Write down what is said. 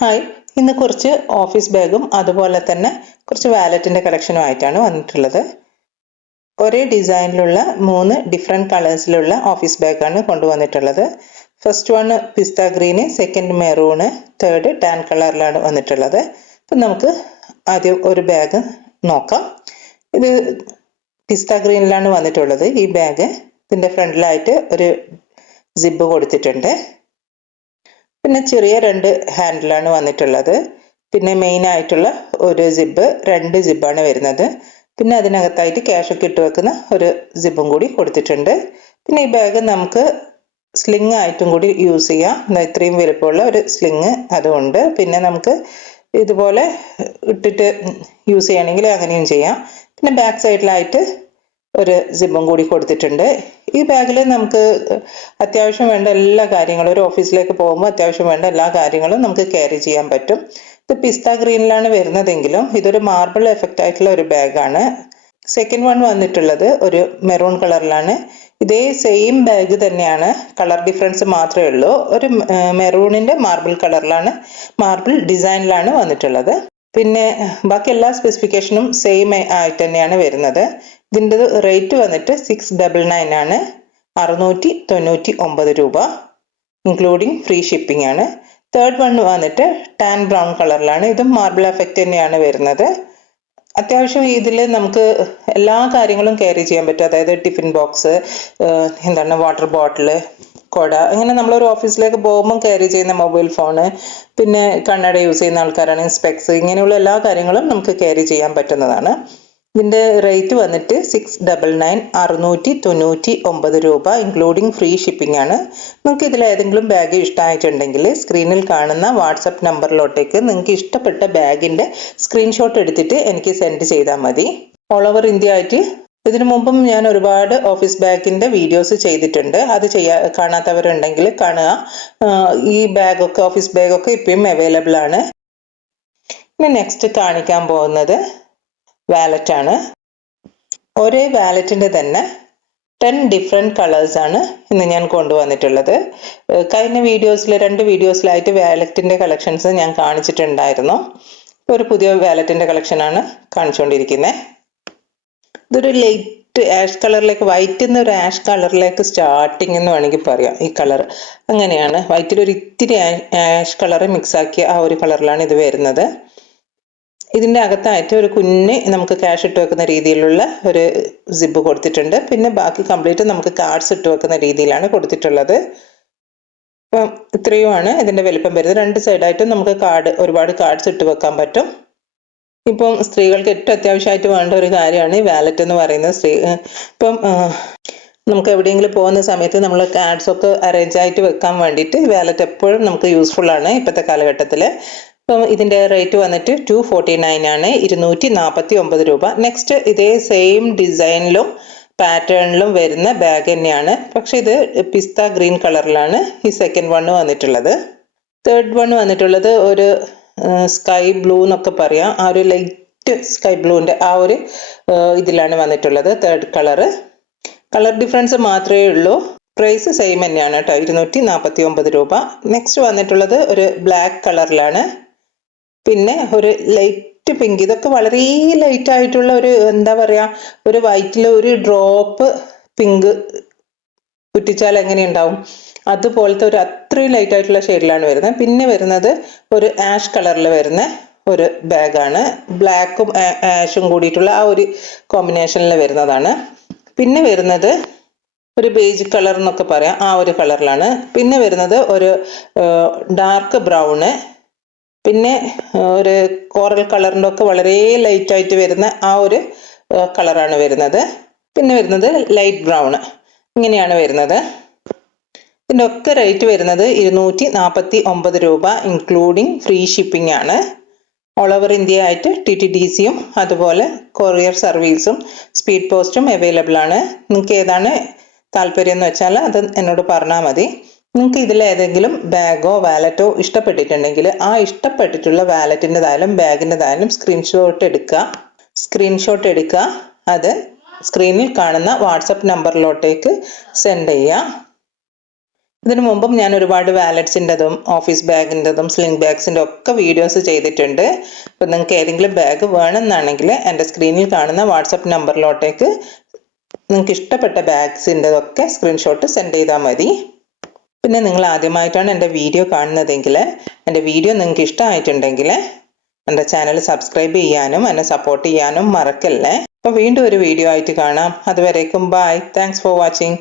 Hi, ഇന്ന് കുറച്ച് office ബാഗും അതുപോലെ തന്നെ കുറച്ച് വാലറ്റിൻ്റെ കളക്ഷനുമായിട്ടാണ് വന്നിട്ടുള്ളത്. ഒരേ ഡിസൈനിലുള്ള 3 ഡിഫറെൻറ്റ് കളേഴ്സിലുള്ള ഓഫീസ് ബാഗാണ് കൊണ്ടുവന്നിട്ടുള്ളത്. ഫസ്റ്റ് വൺ പിസ്ത green, second maroon, third tan കളറിലാണ് വന്നിട്ടുള്ളത്. അപ്പം നമുക്ക് ആദ്യം ഒരു ബാഗ് നോക്കാം. ഇത് പിസ്ത ഗ്രീനിലാണ് വന്നിട്ടുള്ളത്. ഈ ബാഗ് ഇതിൻ്റെ ഫ്രണ്ടിലായിട്ട് ഒരു സിബ് കൊടുത്തിട്ടുണ്ട്. പിന്നെ ചെറിയ 2 ഹാൻഡിലാണ് വന്നിട്ടുള്ളത്. പിന്നെ മെയിൻ ആയിട്ടുള്ള ഒരു സിബ്, 2 സിബാണ് വരുന്നത്. പിന്നെ അതിനകത്തായിട്ട് ക്യാഷ് ഒക്കെ ഇട്ട് വെക്കുന്ന ഒരു സിബും കൂടി കൊടുത്തിട്ടുണ്ട്. പിന്നെ ഈ ബാഗ് നമുക്ക് സ്ലിങ് ആയിട്ടും കൂടി യൂസ് ചെയ്യാം. ഇത്രയും വലുപ്പമുള്ള ഒരു സ്ലിങ് അതുകൊണ്ട്. പിന്നെ നമുക്ക് ഇതുപോലെ ഇട്ടിട്ട് യൂസ് ചെയ്യണമെങ്കിൽ അങ്ങനെയും ചെയ്യാം. പിന്നെ ബാക്ക് സൈഡിലായിട്ട് ഒരു സിബും കൂടി കൊടുത്തിട്ടുണ്ട്. ഈ ബാഗിൽ നമുക്ക് അത്യാവശ്യം വേണ്ട എല്ലാ കാര്യങ്ങളും, ഒരു ഓഫീസിലേക്ക് പോകുമ്പോൾ അത്യാവശ്യം വേണ്ട എല്ലാ കാര്യങ്ങളും നമുക്ക് ക്യാരി ചെയ്യാൻ പറ്റും. ഇത് പിസ്ത ഗ്രീനിലാണ് വരുന്നതെങ്കിലും ഇതൊരു മാർബിൾ എഫക്റ്റ് ആയിട്ടുള്ള ഒരു ബാഗാണ്. സെക്കൻഡ് വൺ വന്നിട്ടുള്ളത് ഒരു മെറൂൺ കളറിലാണ്. ഇതേ സെയിം ബാഗ് തന്നെയാണ്, കളർ ഡിഫറൻസ് മാത്രമേ ഉള്ളൂ. ഒരു മെറൂണിന്റെ മാർബിൾ കളറിലാണ്, മാർബിൾ ഡിസൈനിലാണ് വന്നിട്ടുള്ളത്. പിന്നെ ബാക്കി എല്ലാ സ്പെസിഫിക്കേഷനും സെയിം ആയിട്ട് തന്നെയാണ് വരുന്നത്. ഇതിൻ്റെ റേറ്റ് വന്നിട്ട് 699 ആണ്, 699 രൂപ, ഇൻക്ലൂഡിങ് ഫ്രീ ഷിപ്പിംഗ് ആണ്. തേർഡ് വൺ വന്നിട്ട് ടാൻ ബ്രൗൺ കളറിലാണ്. ഇതും മാർബിൾ എഫക്റ്റ് തന്നെയാണ് വരുന്നത്. അത്യാവശ്യം ഇതിൽ നമുക്ക് എല്ലാ കാര്യങ്ങളും ക്യാരി ചെയ്യാൻ പറ്റും. അതായത് ടിഫിൻ ബോക്സ്, വാട്ടർ ബോട്ടിൽ, കുട, അങ്ങനെ നമ്മളൊരു ഓഫീസിലേക്ക് പോകുമ്പോൾ ക്യാരി ചെയ്യുന്ന മൊബൈൽ ഫോണ്, പിന്നെ കണ്ണട യൂസ് ചെയ്യുന്ന ആൾക്കാരാണെങ്കിൽ സ്പെക്സ്, ഇങ്ങനെയുള്ള എല്ലാ കാര്യങ്ങളും നമുക്ക് ക്യാരി ചെയ്യാൻ പറ്റുന്നതാണ്. ഇതിൻ്റെ റേറ്റ് വന്നിട്ട് 699, 699 രൂപ, ഇൻക്ലൂഡിങ് ഫ്രീ ഷിപ്പിംഗ് ആണ്. നിങ്ങൾക്ക് ഇതിൽ ഏതെങ്കിലും ബാഗ് ഇഷ്ടമായിട്ടുണ്ടെങ്കിൽ സ്ക്രീനിൽ കാണുന്ന വാട്സപ്പ് നമ്പറിലോട്ടേക്ക് നിങ്ങൾക്ക് ഇഷ്ടപ്പെട്ട ബാഗിൻ്റെ സ്ക്രീൻഷോട്ട് എടുത്തിട്ട് എനിക്ക് സെൻഡ് ചെയ്താൽ മതി. ഓൾ ഓവർ ഇന്ത്യ ആയിട്ട് ഇതിനു മുമ്പും ഞാൻ ഒരുപാട് ഓഫീസ് ബാഗിൻ്റെ വീഡിയോസ് ചെയ്തിട്ടുണ്ട്. അത് കാണാത്തവരുണ്ടെങ്കിൽ കാണുക. ഈ ബാഗൊക്കെ, ഓഫീസ് ബാഗൊക്കെ ഇപ്പോഴും അവൈലബിൾ ആണ്. ഇനി നെക്സ്റ്റ് കാണിക്കാൻ പോകുന്നത് വാലറ്റ് ആണ്. ഒരേ വാലറ്റിൻ്റെ തന്നെ 10 ഡിഫറെൻറ്റ് കളേഴ്സാണ് ഇന്ന് ഞാൻ കൊണ്ടുവന്നിട്ടുള്ളത്. കഴിഞ്ഞ വീഡിയോസിൽ 2 വീഡിയോസിലായിട്ട് വാലറ്റിൻ്റെ കളക്ഷൻസ് ഞാൻ കാണിച്ചിട്ടുണ്ടായിരുന്നു. ഒരു പുതിയ വാലറ്റിൻ്റെ കളക്ഷനാണ് കാണിച്ചുകൊണ്ടിരിക്കുന്നത്. ഇതൊരു ലൈറ്റ് ആഷ് കളറിലേക്ക്, വൈറ്റിൽ നിന്ന് ഒരു ആഷ് കളറിലേക്ക് സ്റ്റാർട്ടിങ് എന്ന് വേണമെങ്കിൽ പറയാം. ഈ കളർ അങ്ങനെയാണ്, വൈറ്റിൽ ഒരു ഇത്തിരി ആഷ് കളർ മിക്സ് ആക്കിയ ആ ഒരു കളറിലാണ് ഇത് വരുന്നത്. ഇതിൻ്റെ അകത്തായിട്ട് ഒരു കുഞ്ഞ് നമുക്ക് ക്യാഷ് ഇട്ട് വെക്കുന്ന രീതിയിലുള്ള ഒരു സിബ് കൊടുത്തിട്ടുണ്ട്. പിന്നെ ബാക്കി കംപ്ലീറ്റ് നമുക്ക് കാർഡ്സ് ഇട്ട് വെക്കുന്ന രീതിയിലാണ് കൊടുത്തിട്ടുള്ളത്. അപ്പം ഇത്രയുമാണ് ഇതിൻ്റെ വലിപ്പം വരുന്നത്. 2 സൈഡായിട്ടും നമുക്ക് ഒരുപാട് കാർഡ്സ് ഇട്ട് വെക്കാൻ പറ്റും. ഇപ്പം സ്ത്രീകൾക്ക് ഏറ്റവും അത്യാവശ്യമായിട്ട് വേണ്ട ഒരു കാര്യമാണ് ഈ വാലറ്റ് എന്ന് പറയുന്നത്. ഇപ്പം നമുക്ക് എവിടെയെങ്കിലും പോകുന്ന സമയത്ത് നമ്മൾ കാർഡ്സ് ഒക്കെ അറേഞ്ച് ആയിട്ട് വെക്കാൻ വേണ്ടിയിട്ട് വാലറ്റ് എപ്പോഴും നമുക്ക് യൂസ്ഫുൾ ആണ് ഇപ്പോഴത്തെ കാലഘട്ടത്തിൽ. അപ്പം ഇതിൻ്റെ റേറ്റ് വന്നിട്ട് 249 ആണ്, 249 രൂപ. നെക്സ്റ്റ് ഇതേ സെയിം ഡിസൈനിലും പാറ്റേണിലും വരുന്ന ബാഗ് തന്നെയാണ്, പക്ഷെ ഇത് പിസ്ത ഗ്രീൻ കളറിലാണ് ഈ സെക്കൻഡ് വൺ വന്നിട്ടുള്ളത്. തേർഡ് വൺ വന്നിട്ടുള്ളത് ഒരു സ്കൈ ബ്ലൂ എന്നൊക്കെ പറയാം, ആ ഒരു ലൈറ്റ് സ്കൈ ബ്ലൂവിൻ്റെ ആ ഒരു ഇതിലാണ് വന്നിട്ടുള്ളത്. തേർഡ് കളർ ഡിഫറൻസ് മാത്രമേ ഉള്ളൂ. പ്രൈസ് സെയിം തന്നെയാണ് കേട്ടോ, 249 രൂപ. നെക്സ്റ്റ് വന്നിട്ടുള്ളത് ഒരു ബ്ലാക്ക് കളറിലാണ്. പിന്നെ ഒരു ലൈറ്റ് പിങ്ക്, ഇതൊക്കെ വളരെ ലൈറ്റ് ആയിട്ടുള്ള ഒരു ഒരു വൈറ്റിൽ ഒരു ഡ്രോപ്പ് പിങ്ക് കുറ്റിച്ചാൽ എങ്ങനെ ഉണ്ടാവും അതുപോലത്തെ ഒരു അത്രയും ലൈറ്റ് ആയിട്ടുള്ള ഷെയ്ഡിലാണ് വരുന്നത്. പിന്നെ വരുന്നത് ഒരു ആഷ് കളറിൽ വരുന്ന ഒരു ബാഗാണ്, ബ്ലാക്കും ആഷും കൂടിയിട്ടുള്ള ആ ഒരു കോമ്പിനേഷനിൽ വരുന്നതാണ്. പിന്നെ വരുന്നത് ഒരു ബേജ് കളർ എന്നൊക്കെ പറയാം, ആ ഒരു കളറിലാണ്. പിന്നെ വരുന്നത് ഒരു ഡാർക്ക് ബ്രൗണ്, പിന്നെ ഒരു കോറൽ കളറിൻ്റെ ഒക്കെ വളരെ ലൈറ്റ് ആയിട്ട് വരുന്ന ആ ഒരു കളറാണ് വരുന്നത്. പിന്നെ വരുന്നത് ലൈറ്റ് ബ്രൗണ്, ഇങ്ങനെയാണ് വരുന്നത്. ഇതിൻ്റെ ഒക്കെ റേറ്റ് വരുന്നത് 249 രൂപ, ഇൻക്ലൂഡിങ് ഫ്രീ ഷിപ്പിംഗ് ആണ്. ഓൾ ഓവർ ഇന്ത്യ ആയിട്ട് TTDCയും അതുപോലെ കൊറിയർ സർവീസും സ്പീഡ് പോസ്റ്റും അവൈലബിൾ ആണ്. നിങ്ങൾക്ക് ഏതാണ് താല്പര്യം എന്ന് വെച്ചാൽ അത് എന്നോട് പറഞ്ഞാൽ മതി. നിങ്ങൾക്ക് ഇതിൽ ഏതെങ്കിലും ബാഗോ വാലറ്റോ ഇഷ്ടപ്പെട്ടിട്ടുണ്ടെങ്കിൽ ആ ഇഷ്ടപ്പെട്ടിട്ടുള്ള വാലറ്റിൻ്റെതായാലും ബാഗിൻ്റെതായാലും സ്ക്രീൻഷോട്ട് എടുക്കുക. അത് സ്ക്രീനിൽ കാണുന്ന വാട്സപ്പ് നമ്പറിലോട്ടേക്ക് സെൻഡ് ചെയ്യുക. ഇതിനു മുമ്പും ഞാൻ ഒരുപാട് വാലറ്റ്സിൻ്റെതും ഓഫീസ് ബാഗിൻ്റെതും സ്ലിംഗ് ബാഗ്സിൻ്റെ ഒക്കെ വീഡിയോസ് ചെയ്തിട്ടുണ്ട്. അപ്പോൾ നിങ്ങൾക്ക് ഏതെങ്കിലും ബാഗ് വേണമെന്നാണെങ്കിൽ എൻ്റെ സ്ക്രീനിൽ കാണുന്ന വാട്സപ്പ് നമ്പറിലോട്ടേക്ക് നിങ്ങൾക്ക് ഇഷ്ടപ്പെട്ട ബാഗ്സിൻ്റെതൊക്കെ സ്ക്രീൻഷോട്ട് സെൻഡ് ചെയ്താൽ മതി. പിന്നെ നിങ്ങൾ ആദ്യമായിട്ടാണ് എൻ്റെ വീഡിയോ കാണുന്നതെങ്കിൽ എൻ്റെ വീഡിയോ നിങ്ങൾക്ക് ഇഷ്ടമായിട്ടുണ്ടെങ്കിൽ എൻ്റെ ചാനൽ സബ്സ്ക്രൈബ് ചെയ്യാനും എന്നെ സപ്പോർട്ട് ചെയ്യാനും മറക്കല്ലേ. അപ്പോൾ വീണ്ടും ഒരു വീഡിയോ ആയിട്ട് കാണാം. അതുവരേക്കും ബൈ. Thanks for watching.